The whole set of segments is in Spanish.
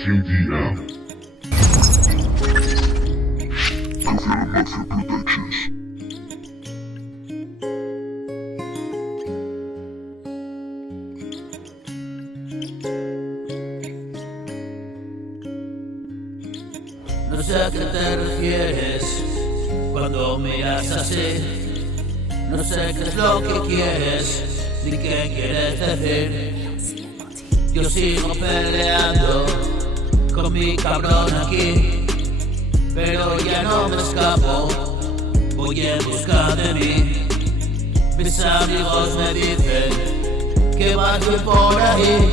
KDM. Kafir Mafia Productions. No sé a qué te refieres cuando miras así. No sé qué es lo que quieres ni qué quieres decir. Yo sigo peleando con mi cabrón aquí, pero ya no me escapo, voy en busca de mí. Mis amigos me dicen que vas bien por ahí.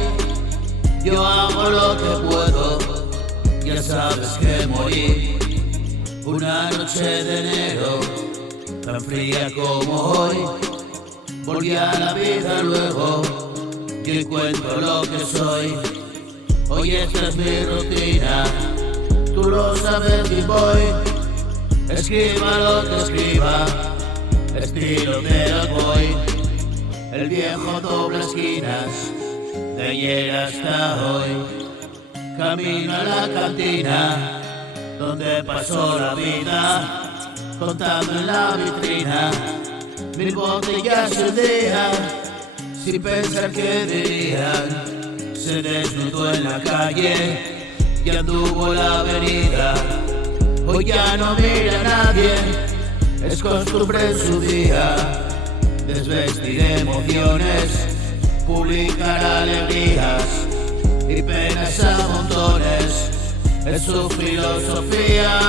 Yo hago lo que puedo, ya sabes que morí. Una noche de enero, tan fría como hoy, volví a la vida luego y encuentro lo que soy. Hoy esta es mi rutina, tú lo sabes y voy. Escriba lo que escriba, estilo de voy. El viejo doble esquinas, de ayer hasta hoy. Camino a la cantina, donde pasó la vida, contando en la vitrina 1000 botellas al día, sin pensar qué dirían. Se desnudó en la calle y anduvo la avenida. Hoy ya no mira a nadie, es costumbre en su día desvestir emociones, publicar alegrías y penas a montones. Es su filosofía.